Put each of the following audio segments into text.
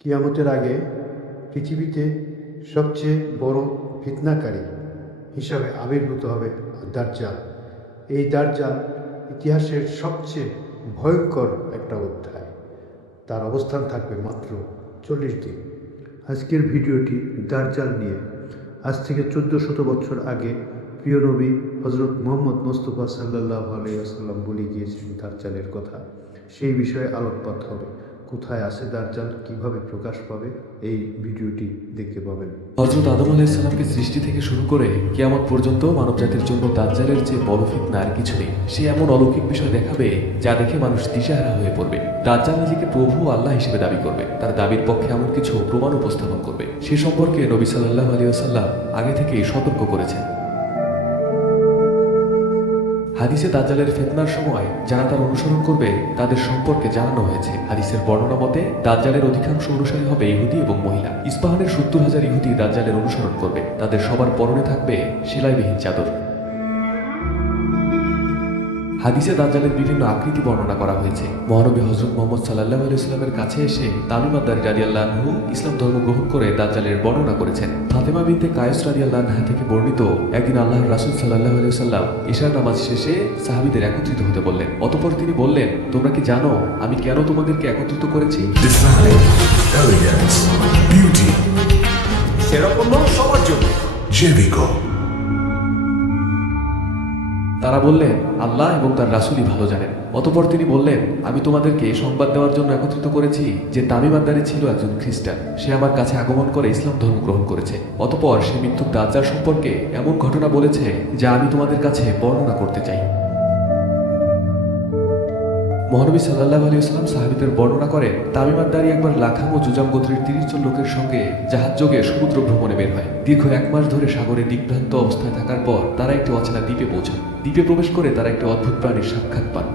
কিয়ামতের আগে পৃথিবীতে সবচেয়ে বড় ফিতনাকারী হিসাবে আবির্ভূত হবে দার্জাল এই দার্জাল ইতিহাসের সবচেয়ে ভয়ঙ্কর একটা অধ্যায়। তার অবস্থান থাকবে মাত্র চল্লিশ দিন। আজকের ভিডিওটি দার্জাল নিয়ে। আজ থেকে চোদ্দ শত বছর আগে প্রিয় নবী হজরত মোহাম্মদ মোস্তফা সাল্লাহ আলাইসাল্লাম বলে গিয়েছেন দার্জালের কথা। সেই বিষয়ে আলোকপাত হবে। কোথায় আছে দার্জাল কীভাবে প্রকাশ পাবে, এই ভিডিওটি দেখতে পাবেন। হজরত আদম আলাইসাল্লামকে সৃষ্টি থেকে শুরু করে কিয়ামত পর্যন্ত মানবজাতির জন্য দাজ্জালের যে বড় ফিতনা আর কিছু নেই। সে এমন অলৌকিক বিষয় দেখাবে যা দেখে মানুষ দিশাহারা হয়ে পড়বে। দাজ্জাল নিজেকে প্রভু আল্লাহ হিসেবে দাবি করবে। তার দাবির পক্ষে এমন কিছু প্রমাণ উপস্থাপন করবে। সে সম্পর্কে নবী সাল্লাহ আলিয়াল্লাম আগে থেকেই সতর্ক করেছেন। হাদিসে দাজ্জালের ফেতনার সময় যারা তার অনুসরণ করবে, তাদের সম্পর্কে জানানো হয়েছে। হাদিসের বর্ণনা মতে, দাজ্জালের অধিকাংশ অনুসারী হবে ইহুদি এবং মহিলা। ইস্পাহানের সত্তর হাজার ইহুদি দাজ্জালের অনুসরণ করবে। তাদের সবার পরনে থাকবে সেলাইবিহীন চাদর। হাদিসে দাজ্জালের বিভিন্ন আকৃতি বর্ণনা করা হয়েছে। মহানবী হজরত মোহাম্মদ সাল্লাহ আলাইস্লামের কাছে এসে তামিমাদ্দারি রাদিয়াল্লাহু ইসলাম ধর্ম গ্রহণ করে দাজ্জালের বর্ণনা করেছেন। ফাতেমা বিনতে কায়েস রাদিয়াল্লাহা থেকে বর্ণিত একদিন আল্লাহ রাসূল সাল্লাহ আলাইসাল্লাম ঈশার নামাজ শেষে সাহাবীদের একত্রিত হতে বললেন। অতঃপর তিনি বললেন তোমরা কি জানো আমি কেন তোমাদেরকে একত্রিত করেছি? সেরকম সবার জন্য. তারা বললেন, আল্লাহ এবং তার রাসুলই ভালো জানেন। অতপর তিনি বললেন, আমি তোমাদেরকে সংবাদ দেওয়ার জন্য একত্রিত করেছি যে তামিমাদ্দারি ছিল একজন খ্রিস্টান। সে আমার কাছে আগমন করে ইসলাম ধর্ম গ্রহণ করেছে। অতপর সে মৃত্যুর দাজার সম্পর্কে এমন ঘটনা বলেছে যা আমি তোমাদের কাছে বর্ণনা করতে চাই। মহানবী সাল্লাহ আলী ইসলাম সাহাবিদের বর্ণনা করেন তামিমাদ্দারি একবার লাখাম ও জুজাম গোত্রের তিরিশ জন লোকের সঙ্গে জাহাজ যোগে সমুদ্র ভ্রমণে বের হয়। দীর্ঘ এক মাস ধরে সাগরে দিকভ্রান্ত অবস্থায় থাকার পর তারা একটি অচেনা দ্বীপে পৌঁছান দ্বীপে প্রবেশ করে তারা একটি অদ্ভুত প্রাণীর সাক্ষাৎ পান।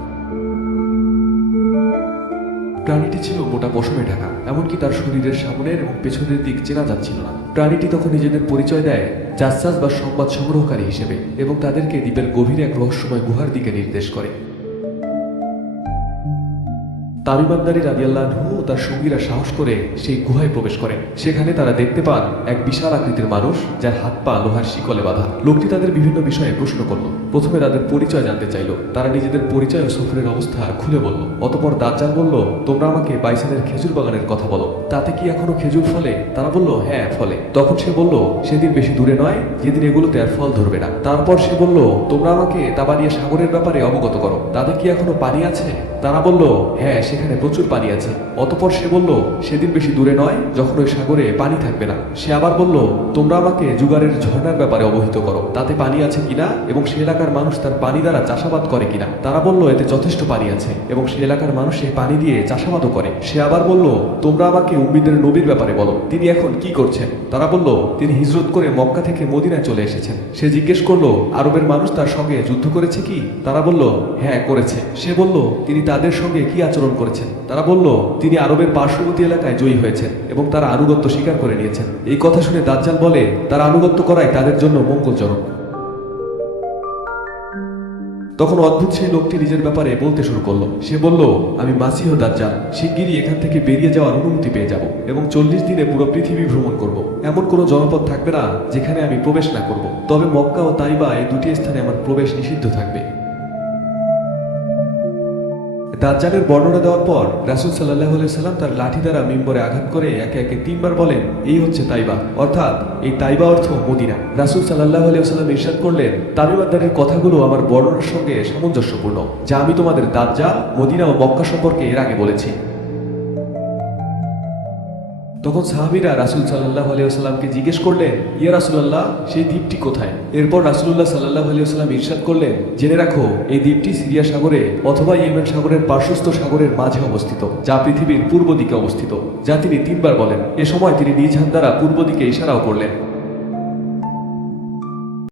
প্রাণীটি ছিল মোটা পশমে ঢাকা, এমনকি তার শরীরের সামনের এবং পেছনের দিক চেনা যাচ্ছিল না। প্রাণীটি তখন নিজেদের পরিচয় দেয় জাসাস বা সংবাদ সংগ্রহকারী হিসেবে এবং তাদেরকে দ্বীপের গভীরে এক রহস্যময় গুহার দিকে নির্দেশ করে। তামিমান্দারি রাদিয়াল্লাহু ও তার সঙ্গীরা সাহস করে সেই গুহায় প্রবেশ করেন। সেখানে তারা দেখতে পান এক বিশাল আকৃতির মানুষ যার হাত পা লোহার শিকলে বাঁধা। লোকটি তাদের বিভিন্ন বিষয়ে প্রশ্ন করল। প্রথমে তাদের পরিচয় জানতে চাইলো। তারা নিজেদের পরিচয় ও সফরের অবস্থা খুলে বলল। অতপর দাজ্জাল বলল, তোমরা আমাকে বাইসানের খেজুর বাগানের কথা বলো। তাতে কি এখনও খেজুর ফলে? তারা বলল হ্যাঁ ফলে। তখন সে বলল, সেদিন বেশি দূরে নয়, যেদিন এগুলোতে আর ফল ধরবে না। তারপর সে বলল, তোমরা আমাকে তাবানিয়া সাগরের ব্যাপারে অবগত করো। তাদের কি এখনও পানি আছে? তারা বলল হ্যাঁ সেখানে প্রচুর পানি আছে। অতপর সে বলল, সেদিন বেশি দূরে নয়, যখন ওই সাগরে পানি থাকবে না। সে আবার বলল, তোমরা আমাকে জুগারের ঝর্ণার ব্যাপারে অবহিত করো। তাতে পানি আছে কিনা এবং সে এলাকার মানুষ তার পানি দ্বারা চাষাবাদ করে কিনা? তারা বলল, এতে যথেষ্ট পানি আছে এবং সে এলাকার মানুষ সেই পানি দিয়ে চাষাবাদও করে। সে আবার বলল, তোমরা আমাকে উম্মিদের নবীর ব্যাপারে বলো, তিনি এখন কি করছেন? তারা বলল, তিনি হিজরত করে মক্কা থেকে মদিনায় চলে এসেছেন। সে জিজ্ঞেস করল, আরবের মানুষ তার সঙ্গে যুদ্ধ করেছে কি? তারা বলল হ্যাঁ করেছে। সে বলল, তিনি তাদের সঙ্গে কি আচরণ করেছেন? তারা বলল, তিনি আরবের পার্শ্ববর্তী এলাকায় জয়ী হয়েছেন এবং তারা আনুগত্য স্বীকার করে নিয়েছেন। এই কথা শুনে দাজ্জাল বলে, তারা আনুগত্য করাই তাদের জন্য মঙ্গলজনক। তখন অদ্ভুত সেই লোকটি নিজের ব্যাপারে বলতে শুরু করল। সে বলল, আমি মাসিহ দাজ্জাল, শিগগিরই এখান থেকে বেরিয়ে যাওয়ার অনুমতি পেয়ে যাব এবং চল্লিশ দিনে পুরো পৃথিবী ভ্রমণ করব। এমন কোনো জনপদ থাকবে না যেখানে আমি প্রবেশ না করব। তবে মক্কা ও তাইবা এই দুটি স্থানে আমার প্রবেশ নিষিদ্ধ থাকবে। দাজ্জালের বর্ণনা দেওয়ার পর রাসুল সাল্লাহ সাল্লাম তার লাঠি দ্বারা মেম্বরে আঘাত করে একে একে তিনবার বলেন, এই হচ্ছে তাইবা। অর্থাৎ এই তাইবা অর্থ মদিনা। রাসুল সাল্লাহ সাল্লাম ইরশাদ করলেন তামিমাদ্দারের কথাগুলো আমার বর্ণনার সঙ্গে সামঞ্জস্যপূর্ণ, যা আমি তোমাদের দাজ্জাল, মদিনা ও মক্কা সম্পর্কে এর আগে বলেছি। তখন সাহাবিরা রাসুল সাল্লাহ আলিয়াকে জিজ্ঞেস করলেন, ইয়া রাসুল্লাহ সেই দ্বীপটি কোথায়? এরপর রাসুল্লাহ সাল্লাহ আলিয়াস্লাম ইরশাদ করলেন, জেনে রাখো, এই দ্বীপটি সিরিয়া সাগরে অথবা ইয়েমেন সাগরের পার্শ্বস্থ সাগরের মাঝে অবস্থিত, যা পৃথিবীর পূর্ব দিকে অবস্থিত। যা তিনি তিনবার বলেন। এ সময় তিনি নিজ হাত দ্বারা পূর্ব দিকে ইশারাও করলেন।